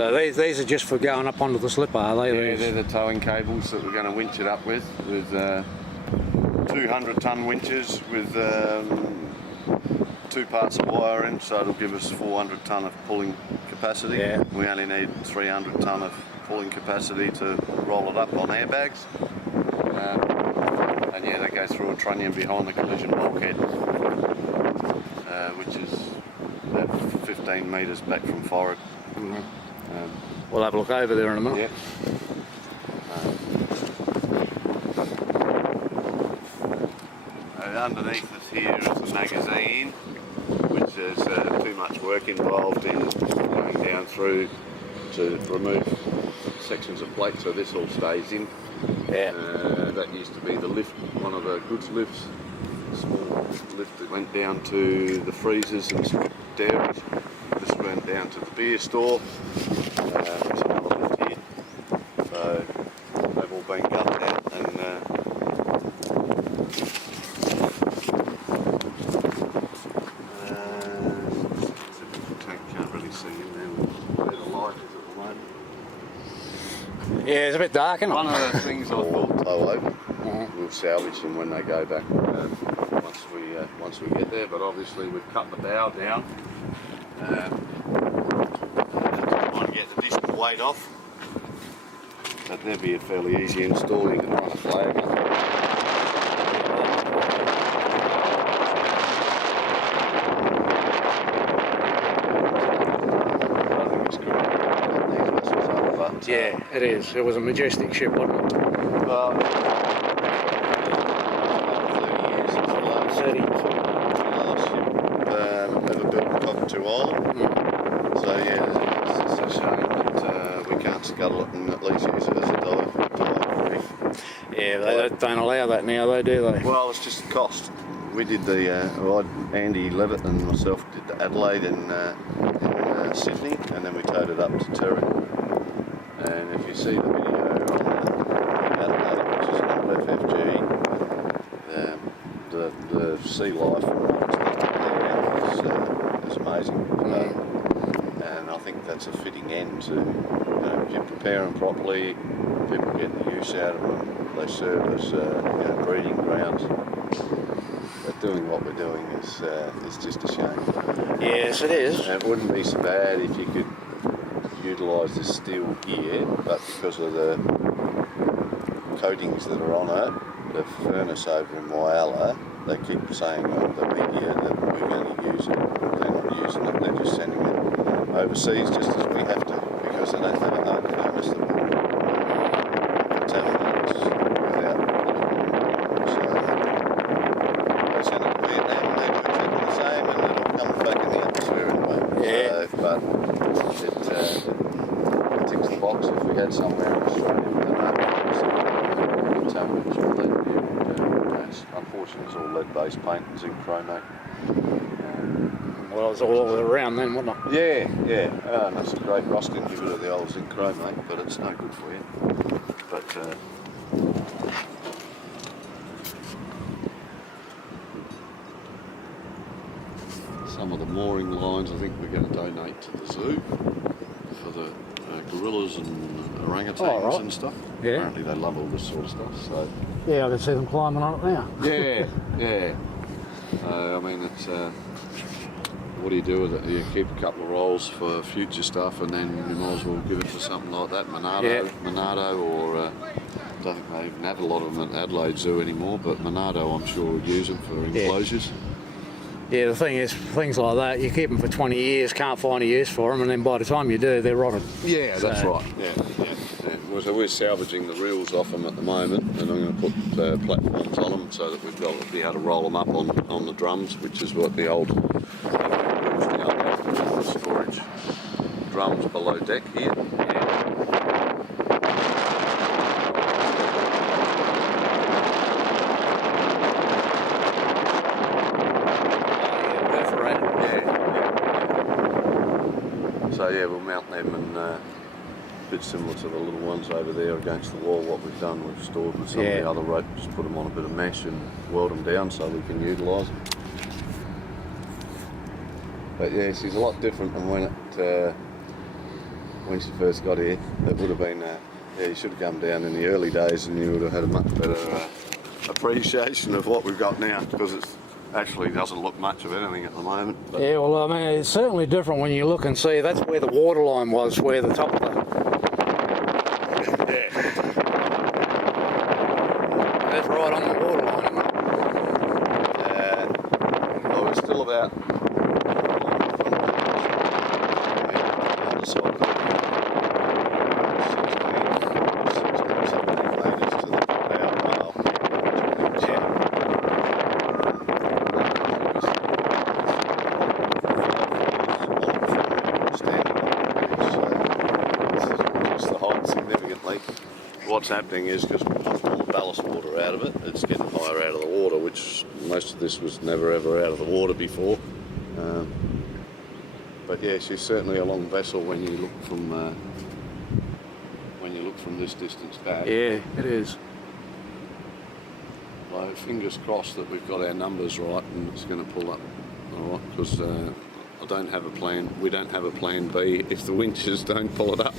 So these are just for going up onto the slip, are they? Yeah, they're the towing cables that we're going to winch it up with 200-ton winches with 2 parts of wire in, so it'll give us 400 tonne of pulling capacity. Yeah. We only need 300 tonne of pulling capacity to roll it up on airbags. And yeah, they go through a trunnion behind the collision bulkhead, which is about 15 metres back from forward. We'll have a look over there in a minute. Yep. Underneath us here is the magazine, which is too much work involved in going down through to remove sections of plate, so this all stays in. Yeah. That used to be the lift, one of the goods lifts, a small lift that went down to the freezers and dairies. This went down to the beer store. There's another lift here. So they've all been gutted out and can't really see in there where the light is at the moment. Yeah, it's a bit dark, isn't it? One of the things I thought tow over, we'll salvage them when they go back once we get there. But obviously we've cut the bow down to try and get the distal weight off. But that'd be a fairly easy install. You can run a flag up. Yeah, it is. It was a majestic ship, wasn't it? 30 years since the last ship ever built up to Whyalla. So yeah, it's a shame that we can't scuttle it and at least use it as a dive rig. Yeah, they don't allow that now, though, do they? Well, it's just the cost. We did Andy Levitt and myself did the Adelaide in Sydney, and then we towed it up to Terry. And if you see the video on Adelaide, which is an FFG, the sea life is amazing. And I think that's a fitting end to, if you prepare them properly, people get the use out of them, they serve as breeding grounds. But doing what we're doing is just a shame. Yes, it is. And it wouldn't be so bad if you could utilise this steel gear, but because of the coatings that are on it, the furnace over in Whyalla, they keep saying on the media that we're going to use it. They're not using it, they're just sending it overseas just as we have to, because they don't have a hard furnace that will contaminate us without. So they send it to Vietnam and they do exactly the same and it all comes back in the atmosphere anyway. Yeah. So, but it ticks the box. If we had somewhere in Australia with an contaminants with lead, unfortunately it's all lead-based paint and zinc chromate. Well, it was all around then, wasn't it? Yeah. And that's a great rust inhibitor, the old zinc chromate, but it's no good for you. But some of the mooring lines I think we're going to donate to the zoo for the gorillas and orangutans and stuff. Yeah. Apparently they love all this sort of stuff. So Yeah, I can see them climbing on it now. yeah. I mean, it's what do you do with it? You keep a couple of rolls for future stuff, and then you might as well give it to something like that, Monado, or I don't think they even have a lot of them at Adelaide Zoo anymore, but Monado I'm sure would use them for enclosures. Yeah, the thing is, things like that, you keep them for 20 years, can't find a use for them, and then by the time you do, they're rotted. Yeah, that's right. Yeah. So we're salvaging the reels off them at the moment, and I'm going to put platforms on them so that we've got to be able to roll them up on the drums, which is what the old storage drums below deck here. So yeah, we'll mount them and a bit similar to the little ones over there against the wall. What we've done, we've stored with some of the other rope, just put them on a bit of mesh and weld them down so we can utilise them. But yeah, she's a lot different than when when she first got here. It would have been, yeah, you should have come down in the early days and you would have had a much better appreciation of what we've got now, because it actually doesn't look much of anything at the moment. But Yeah, well, I mean, it's certainly different when you look and see that's where the water line was, where the top of the... Yeah. That's right on the water line, isn't it? Well, we're still about... What's happening is, because we pumped all the ballast water out of it, it's getting higher out of the water, which most of this was never ever out of the water before. But yeah, she's certainly a long vessel when you look from this distance back. Yeah, it is. So fingers crossed that we've got our numbers right and it's going to pull up all right, because I don't have a plan. We don't have a plan B if the winches don't pull it up.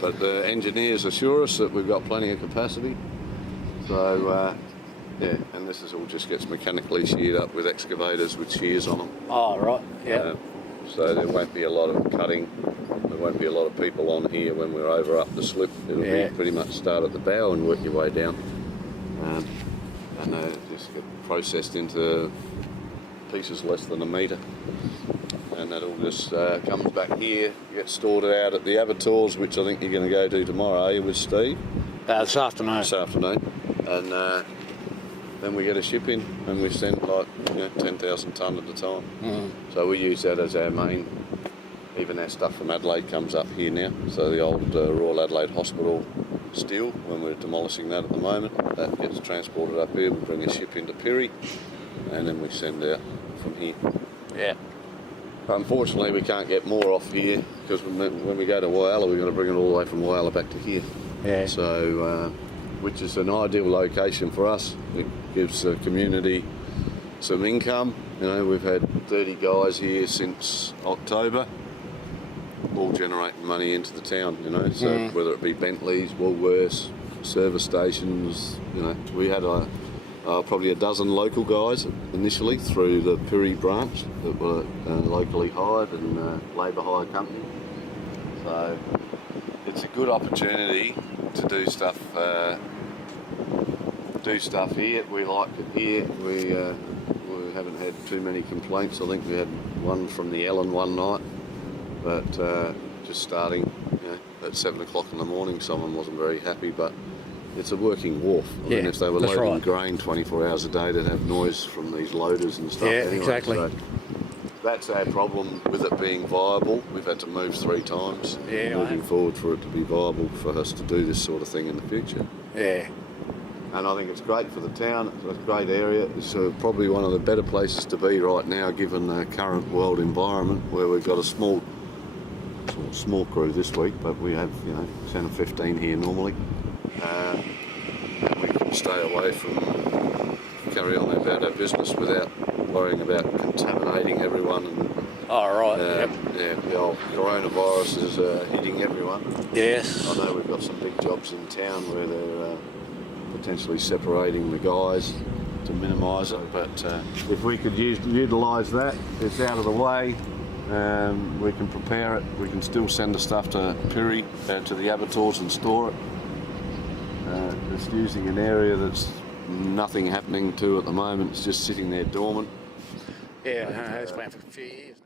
But the engineers assure us that we've got plenty of capacity. So, yeah, and this is all just gets mechanically sheared up with excavators with shears on them. Oh, right, yeah. So there won't be a lot of cutting. There won't be a lot of people on here when we're over up the slip. It'll be pretty much start at the bow and work your way down. And just get processed into pieces less than a metre. And that all just comes back here, gets stored out at the abattoirs, which I think you're going to go to tomorrow, with Steve? This afternoon. This afternoon. And then we get a ship in and we send like 10,000 tonne at a time. So we use that as our main, even our stuff from Adelaide comes up here now. So the old Royal Adelaide Hospital steel, when we're demolishing that at the moment, that gets transported up here. We bring a ship into Pirrie and then we send out from here. Yeah. Unfortunately, we can't get more off here because when we go to Whyalla, we're going to bring it all the way from Whyalla back to here. Yeah. So, which is an ideal location for us. It gives the community some income. You know, we've had 30 guys here since October, all generating money into the town. You know, so whether it be Bentleys, Woolworths, service stations. You know, we had probably a dozen local guys initially through the Pirrie branch that were locally hired and labour hire company. So it's a good opportunity to do stuff here. We like it here. We haven't had too many complaints. I think we had one from the Ellen one night, but just starting at 7 o'clock in the morning, someone wasn't very happy, but it's a working wharf. I mean, if they were loading grain 24 hours a day, they'd have noise from these loaders and stuff. Yeah, anyway. exactly. So that's our problem with it being viable. We've had to move 3 times. Yeah, moving forward for it to be viable for us to do this sort of thing in the future. Yeah. And I think it's great for the town. It's a great area. It's probably one of the better places to be right now, given the current world environment, where we've got a small crew this week, but we have 10 or 15 here normally. And we can stay away from carry on about our business without worrying about contaminating everyone. And, yeah, the old coronavirus is hitting everyone. Yes. I know we've got some big jobs in town where they're potentially separating the guys to minimise it, but if we could utilise that, it's out of the way. We can prepare it. We can still send the stuff to Pirrie, to the abattoirs and store it. Just using an area that's nothing happening to at the moment. It's just sitting there dormant. Yeah, it's been for a few years.